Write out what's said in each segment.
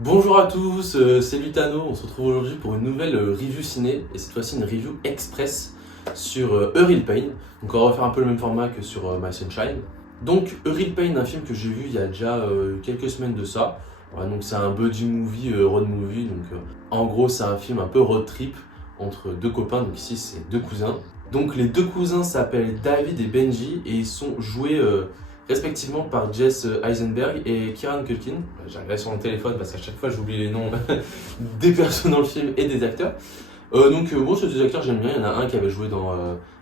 Bonjour à tous, c'est Lutano, on se retrouve aujourd'hui pour une nouvelle review ciné, et cette fois-ci une review express sur A Real Pain. Donc on va refaire un peu le même format que sur My Sunshine. Donc A Real Pain, un film que j'ai vu il y a déjà quelques semaines de ça. Voilà, donc c'est un buddy movie, road movie, donc en gros c'est un film un peu road trip entre deux copains, donc ici c'est deux cousins. Donc les deux cousins s'appellent David et Benji et ils sont joués respectivement par Jesse Eisenberg et Kieran Culkin. J'arrive sur mon téléphone parce qu'à chaque fois j'oublie les noms des personnes dans le film et des acteurs. Bon, ces deux acteurs j'aime bien. Il y en a un qui avait joué dans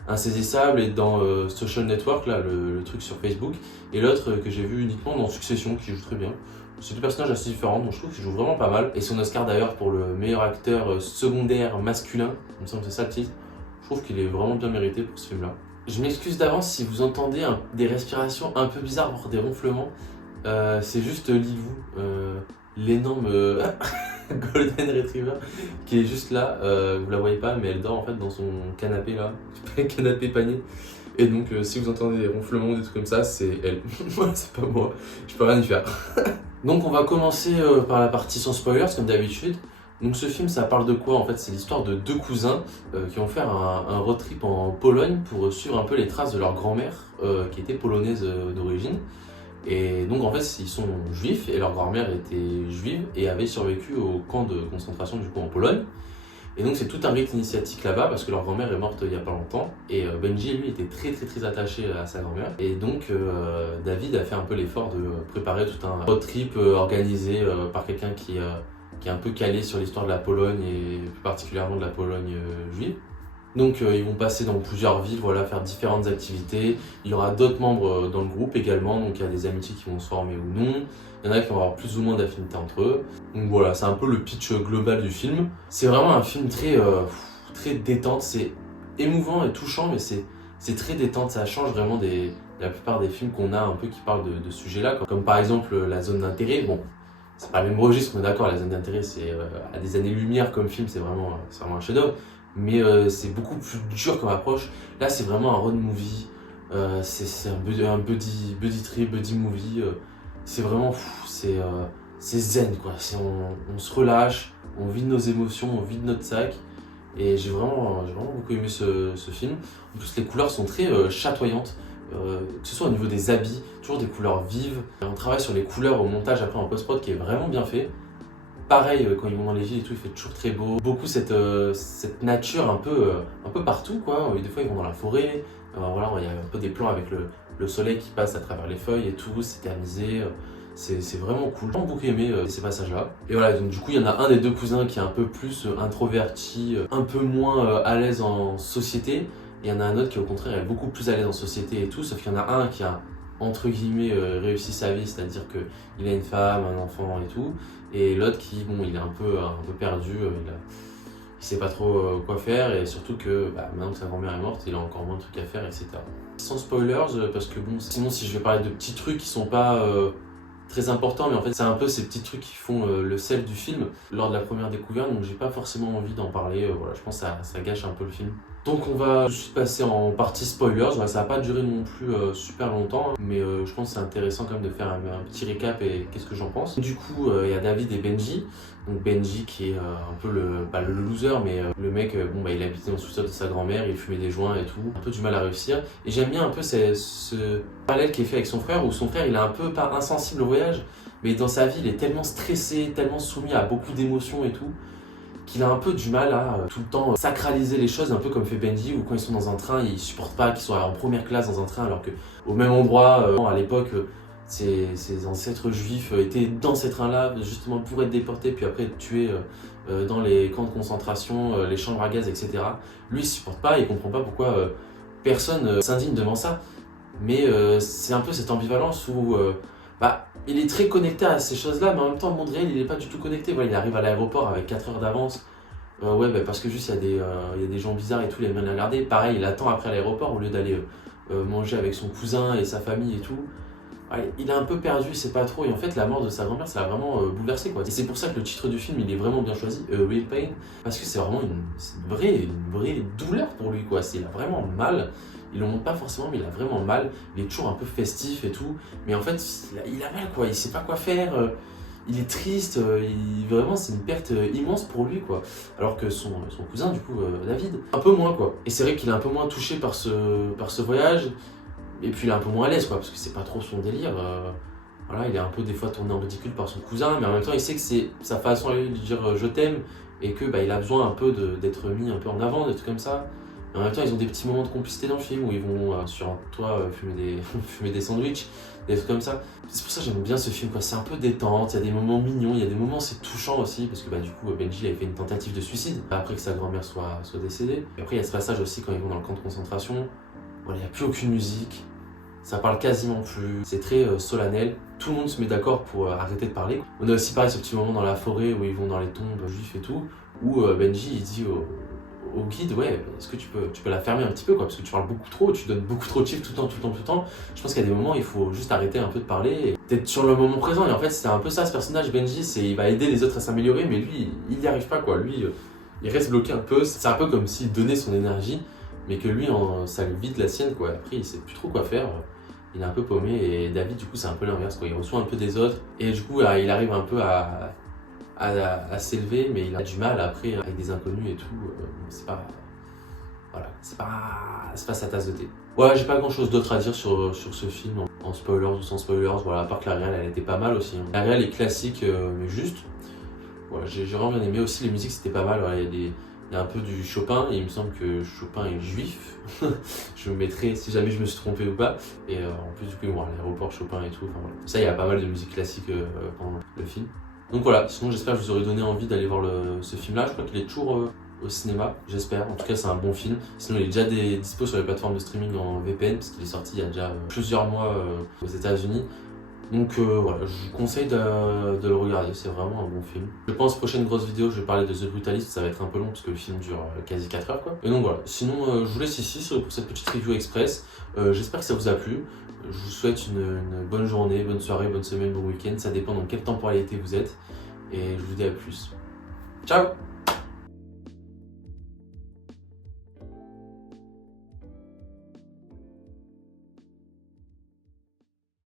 Insaisissable et dans Social Network, là, le truc sur Facebook, et l'autre que j'ai vu uniquement dans Succession, qui joue très bien. C'est deux personnages assez différents, donc je trouve qu'ils jouent vraiment pas mal. Et son Oscar d'ailleurs pour le meilleur acteur secondaire masculin, il me semble que c'est ça le titre. Je trouve qu'il est vraiment bien mérité pour ce film-là. Je m'excuse d'avance si vous entendez des respirations un peu bizarres, voire des ronflements. C'est juste Lilou, l'énorme Golden Retriever, qui est juste là. Vous la voyez pas, mais elle dort en fait dans son canapé là, canapé panier. Et donc, si vous entendez des ronflements ou des trucs comme ça, c'est elle. Moi, c'est pas moi. Je peux rien y faire. Donc, on va commencer par la partie sans spoilers, comme d'habitude. Donc ce film, ça parle de quoi? En fait, c'est l'histoire de deux cousins qui vont faire un road trip en Pologne pour suivre un peu les traces de leur grand-mère qui était polonaise d'origine. Et donc en fait, ils sont juifs et leur grand-mère était juive et avait survécu au camp de concentration du coup en Pologne. Et donc c'est tout un rite initiatique là-bas parce que leur grand-mère est morte il y a pas longtemps. Et Benji lui était très attaché à sa grand-mère. Et donc David a fait un peu l'effort de préparer tout un road trip organisé par quelqu'un qui est un peu calé sur l'histoire de la Pologne et plus particulièrement de la Pologne juive. Donc ils vont passer dans plusieurs villes, voilà, faire différentes activités. Il y aura d'autres membres dans le groupe également, donc il y a des amitiés qui vont se former ou non. Il y en a qui vont avoir plus ou moins d'affinité entre eux. Donc voilà, c'est un peu le pitch global du film. C'est vraiment un film très détente, c'est émouvant et touchant, mais c'est très détente, ça change vraiment la plupart des films qu'on a un peu qui parlent de ce sujet-là, comme par exemple La Zone d'intérêt. Bon, c'est pas le même registre, mais d'accord, La Zone d'intérêt, c'est à des années-lumière comme film, c'est vraiment un chef-d'œuvre. Mais c'est beaucoup plus dur comme approche. Là, c'est vraiment un road movie. C'est un buddy trip, buddy movie. C'est vraiment fou. C'est zen, quoi. On se relâche, on vide nos émotions, on vide notre sac. Et j'ai vraiment beaucoup aimé ce film. En plus, les couleurs sont très chatoyantes. Que ce soit au niveau des habits, toujours des couleurs vives. On travaille sur les couleurs au montage après en post-prod qui est vraiment bien fait. Pareil, quand ils vont dans les villes et tout, il fait toujours très beau. Beaucoup cette nature un peu partout, quoi. Des fois, ils vont dans la forêt. Voilà, il y a un peu des plans avec le soleil qui passe à travers les feuilles et tout. C'est tamisé. C'est vraiment cool. J'ai beaucoup aimé ces passages-là. Et voilà, donc du coup, il y en a un des deux cousins qui est un peu plus introverti, un peu moins à l'aise en société. Et il y en a un autre qui, au contraire, est beaucoup plus à l'aise en société et tout. Sauf qu'il y en a un qui a, entre guillemets, réussi sa vie, c'est-à-dire qu'il a une femme, un enfant et tout. Et l'autre qui, bon, il est un peu perdu, il sait pas trop quoi faire, et surtout que maintenant que sa grand-mère est morte, il a encore moins de trucs à faire, etc. Sans spoilers, parce que bon, sinon si je vais parler de petits trucs qui sont pas très importants, mais en fait c'est un peu ces petits trucs qui font le sel du film lors de la première découverte, donc j'ai pas forcément envie d'en parler, voilà, je pense que ça gâche un peu le film. Donc on va juste passer en partie spoilers, voilà, ça va pas durer non plus super longtemps, hein, mais je pense que c'est intéressant quand même de faire un petit récap et qu'est-ce que j'en pense. Du coup, il y a David et Benji. Donc Benji qui est un peu pas le loser, mais le mec, il habitait dans le sous-sol de sa grand-mère, il fumait des joints et tout, un peu du mal à réussir. Et j'aime bien un peu ce parallèle qui est fait avec son frère, où son frère il est un peu pas insensible au voyage, mais dans sa vie il est tellement stressé, tellement soumis à beaucoup d'émotions et tout, qu'il a un peu du mal à tout le temps sacraliser les choses, un peu comme fait Benji, où quand ils sont dans un train, ils supportent pas qu'ils soient en première classe dans un train, alors que au même endroit, à l'époque, ses ancêtres juifs étaient dans ces trains-là, justement pour être déportés, puis après être tués dans les camps de concentration, les chambres à gaz, etc. Lui, il supporte pas, il comprend pas pourquoi personne s'indigne devant ça. Mais c'est un peu cette ambivalence où il est très connecté à ces choses-là, mais en même temps, le monde réel, il est pas du tout connecté. Voilà, il arrive à l'aéroport avec 4 heures d'avance. Parce que juste, il y a des gens bizarres et tout, il aime bien les regarder. Pareil, il attend après l'aéroport au lieu d'aller manger avec son cousin et sa famille et tout. Ouais, il est un peu perdu, il sait pas trop. Et en fait, la mort de sa grand-mère, ça l'a vraiment bouleversé, quoi. Et c'est pour ça que le titre du film, il est vraiment bien choisi, Real Pain. Parce que c'est vraiment c'est une vraie douleur pour lui, quoi. Il a vraiment mal. Il le montre pas forcément, mais il a vraiment mal. Il est toujours un peu festif et tout. Mais en fait, il a mal, quoi. Il sait pas quoi faire. il est triste, vraiment c'est une perte immense pour lui quoi. Alors que son cousin du coup, David, un peu moins quoi. Et c'est vrai qu'il est un peu moins touché par ce voyage, et puis il est un peu moins à l'aise quoi, parce que c'est pas trop son délire. Voilà, il est un peu des fois tourné en ridicule par son cousin, mais en même temps il sait que c'est sa façon à lui de dire je t'aime, et que il a besoin un peu d'être mis un peu en avant, des trucs comme ça. Mais en même temps ils ont des petits moments de complicité dans le film où ils vont sur un toit fumer des sandwichs, des trucs comme ça. C'est pour ça que j'aime bien ce film quoi, c'est un peu détente, il y a des moments mignons, il y a des moments c'est touchant aussi, parce que du coup Benji avait fait une tentative de suicide après que sa grand-mère soit décédée. Et après il y a ce passage aussi quand ils vont dans le camp de concentration, voilà, il n'y a plus aucune musique. Ça parle quasiment plus, c'est très solennel. Tout le monde se met d'accord pour arrêter de parler. On a aussi pareil ce petit moment dans la forêt où ils vont dans les tombes juifs et tout, où Benji il dit au guide, ouais, est-ce que tu peux la fermer un petit peu quoi, parce que tu parles beaucoup trop, tu donnes beaucoup trop de chiffres tout le temps. Je pense qu'il y a des moments où il faut juste arrêter un peu de parler et d'être sur le moment présent. Et en fait c'est un peu ça ce personnage Benji, il va aider les autres à s'améliorer, mais lui il n'y arrive pas quoi. Lui il reste bloqué un peu. C'est un peu comme s'il donnait son énergie, mais que lui ça lui vide la sienne quoi. Après il sait plus trop quoi faire. Il est un peu paumé, et David du coup c'est un peu l'inverse quoi, il reçoit un peu des autres et du coup il arrive un peu à s'élever, mais il a du mal après avec des inconnus et tout, c'est pas sa tasse de thé. Ouais, j'ai pas grand chose d'autre à dire sur ce film en spoilers ou sans spoilers, voilà, à part que la réal elle était pas mal aussi. La réal est classique mais juste, voilà, j'ai vraiment bien aimé aussi, les musiques c'était pas mal, voilà, il y a un peu du Chopin, et il me semble que Chopin est juif. Je me mettrai si jamais je me suis trompé ou pas. Et en plus du coup, bon, l'aéroport Chopin et tout, enfin, voilà. Ça il y a pas mal de musique classique pendant le film. Donc voilà, sinon j'espère que je vous aurai donné envie d'aller voir ce film là, je crois qu'il est toujours au cinéma, j'espère. En tout cas c'est un bon film, sinon il est déjà dispo sur les plateformes de streaming en VPN, parce qu'il est sorti il y a déjà plusieurs mois aux États-Unis. Donc voilà, je vous conseille de le regarder, c'est vraiment un bon film. Je pense prochaine grosse vidéo, je vais parler de The Brutalist, ça va être un peu long parce que le film dure quasi 4 heures quoi. Et donc voilà, sinon je vous laisse ici pour cette petite review express. J'espère que ça vous a plu. Je vous souhaite une bonne journée, bonne soirée, bonne semaine, bon week-end, ça dépend dans quelle temporalité vous êtes. Et je vous dis à plus. Ciao!